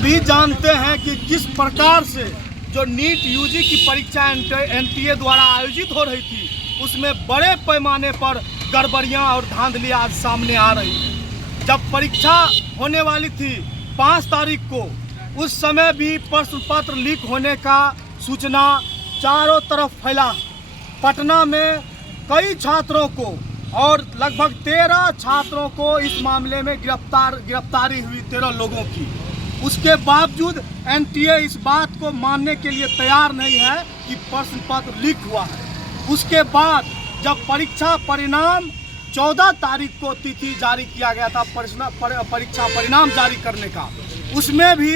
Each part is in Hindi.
सभी जानते हैं कि किस प्रकार से जो नीट यूजी की परीक्षा एनटीए द्वारा आयोजित हो रही थी उसमें बड़े पैमाने पर गड़बड़ियां और धांधलियां आज सामने आ रही हैं। जब परीक्षा होने वाली थी 5 तारीख को, उस समय भी प्रश्न पत्र लीक होने का सूचना चारों तरफ फैला। पटना में कई छात्रों को और लगभग 13 छात्रों को इस मामले में गिरफ्तारी हुई, 13 लोगों की। उसके बावजूद एनटीए इस बात को मानने के लिए तैयार नहीं है कि प्रश्न पत्र लीक हुआ है। उसके बाद जब परीक्षा परिणाम 14 तारीख को तिथि जारी किया गया था परीक्षा परिणाम जारी करने का, उसमें भी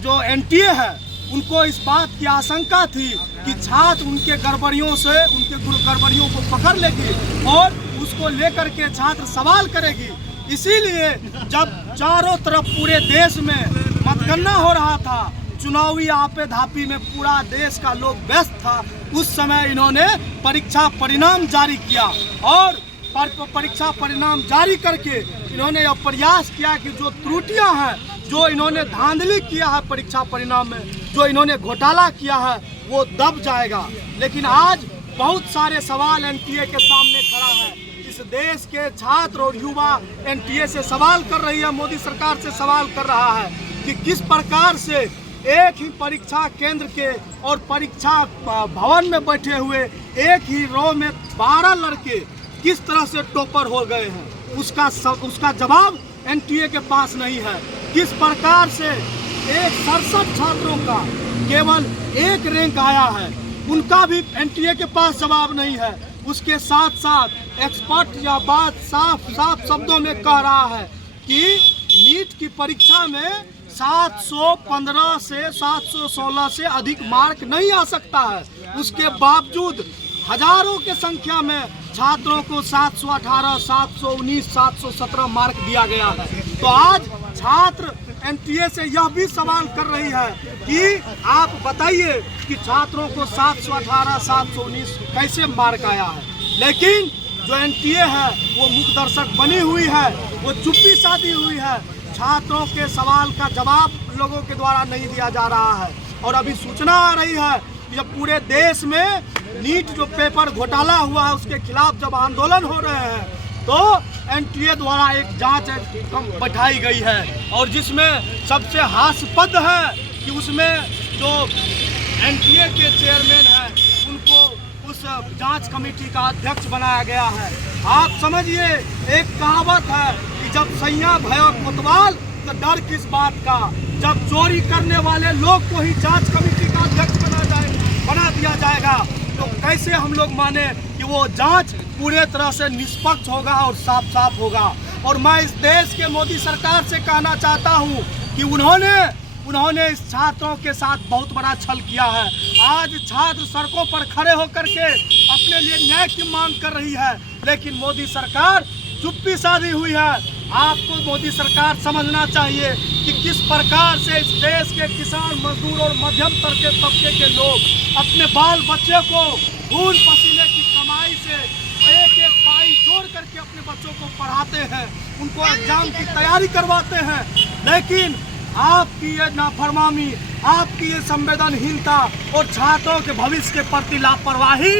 जो एनटीए है उनको इस बात की आशंका थी कि छात्र उनके गड़बड़ियों को पकड़ लेगी और उसको लेकर के छात्र सवाल करेगी। इसीलिए जब चारों तरफ पूरे देश में मतगणना हो रहा था, चुनावी आपे धापी में पूरा देश का लोग व्यस्त था, उस समय इन्होंने परीक्षा परिणाम जारी किया और परीक्षा परिणाम जारी करके इन्होंने यह प्रयास किया कि जो त्रुटियां हैं, जो इन्होंने धांधली किया है परीक्षा परिणाम में, जो इन्होंने घोटाला किया है, वो दब जाएगा। लेकिन आज बहुत सारे सवाल एनटीए के सामने खड़ा है। इस देश के छात्र और युवा एनटीए से सवाल कर रही है, मोदी सरकार से सवाल कर रहा है कि किस प्रकार से एक ही परीक्षा केंद्र के और परीक्षा भवन में बैठे हुए एक ही रो में 12 लड़के किस तरह से टॉपर हो गए हैं। उसका जवाब एनटीए के पास नहीं है। किस प्रकार से 67 छात्रों का केवल 1 रैंक आया है, उनका भी एनटीए के पास जवाब नहीं है। उसके साथ साथ एक्सपर्ट यह बात साफ शब्दों में कह रहा है कि नीट की परीक्षा में 715 से 716 से अधिक मार्क नहीं आ सकता है। उसके बावजूद हजारों के संख्या में छात्रों को 718, 719, 717 मार्क दिया गया है। तो आज छात्र एनटीए से यह भी सवाल कर रही है कि आप बताइए कि छात्रों को 718, 719 कैसे मार्क आया है। लेकिन जो एनटीए है वो मुख्य दर्शक बनी हुई है, वो चुप्पी साधी हुई है। छात्रों के सवाल का जवाब लोगों के द्वारा नहीं दिया जा रहा है। और अभी सूचना आ रही है कि जब पूरे देश में नीट जो पेपर घोटाला हुआ है उसके खिलाफ जब आंदोलन हो रहे हैं तो एनटीए द्वारा एक जांच बैठाई गई है और जिसमें सबसे हास्यास्पद है कि उसमें जो एनटीए के चेयरमैन हैं उनको उस जांच कमेटी का अध्यक्ष बनाया गया है। आप समझिए, एक कहावत है कि जब सैया भयो कोतवाल तो डर किस बात का। जब चोरी करने वाले लोग को ही जांच कमेटी का अध्यक्ष बना दिया जाएगा तो कैसे हम लोग माने कि वो जांच पूरे तरह से निष्पक्ष होगा और साफ होगा। और मैं इस देश के मोदी सरकार से कहना चाहता हूं कि उन्होंने इस छात्रों के साथ बहुत बड़ा छल किया है। आज छात्र सड़कों पर खड़े होकर के अपने लिए न्याय की मांग कर रही है, लेकिन मोदी सरकार चुप्पी साधी हुई है। आपको मोदी सरकार समझना चाहिए कि किस प्रकार से इस देश के किसान, मजदूर और मध्यम तबके के लोग अपने बाल बच्चे को खून पसीने की कमाई से एक पाई जोड़ करके अपने बच्चों को पढ़ाते हैं, उनको एग्जाम की तैयारी करवाते हैं। लेकिन आपकी ये नाफरमानी, आपकी ये संवेदनहीनता और छात्रों के भविष्य के प्रति लापरवाही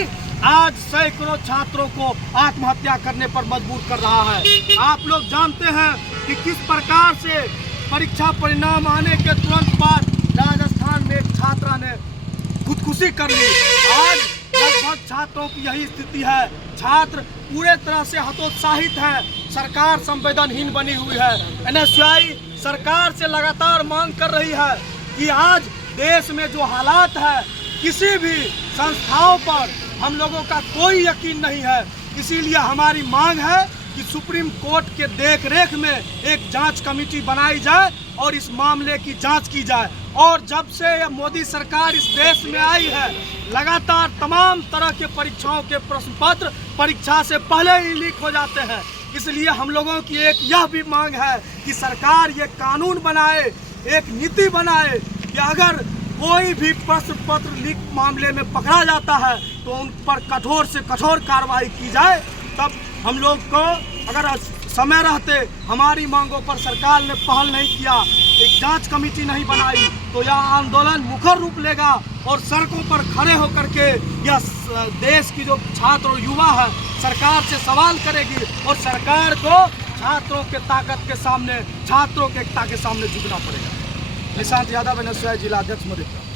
आज सैकड़ों छात्रों को आत्महत्या करने पर मजबूर कर रहा है। आप लोग जानते हैं कि किस प्रकार से परीक्षा परिणाम आने के तुरंत बाद राजस्थान में एक छात्रा ने खुदकुशी कर ली। आज लगभग छात्रों की यही स्थिति है। छात्र पूरे तरह से हतोत्साहित है। सरकार संवेदनहीन बनी हुई है। एनएसयूआई सरकार से लगातार मांग कर रही है कि आज देश में जो हालात है, किसी भी संस्थाओं पर हम लोगों का कोई यकीन नहीं है। इसीलिए हमारी मांग है कि सुप्रीम कोर्ट के देखरेख में एक जांच कमेटी बनाई जाए और इस मामले की जांच की जाए। और जब से मोदी सरकार इस देश में आई है, लगातार तमाम तरह के परीक्षाओं के प्रश्न पत्र परीक्षा से पहले ही लीक हो जाते हैं। इसलिए हम लोगों की एक यह भी मांग है कि सरकार ये कानून बनाए, एक नीति बनाए कि अगर कोई भी प्रश्न पत्र लीक मामले में पकड़ा जाता है तो उन पर कठोर से कठोर कार्रवाई की जाए। तब हम लोग को अगर समय रहते हमारी मांगों पर सरकार ने पहल नहीं किया, एक जांच कमेटी नहीं बनाई तो यह आंदोलन मुखर रूप लेगा और सड़कों पर खड़े होकर के यह देश की जो छात्र और युवा है सरकार से सवाल करेगी और सरकार को छात्रों के ताकत के सामने, छात्रों के एकता के सामने झुकना पड़ेगा। निशांत यादव, NSY जिला अध्यक्ष, मधेपुरा।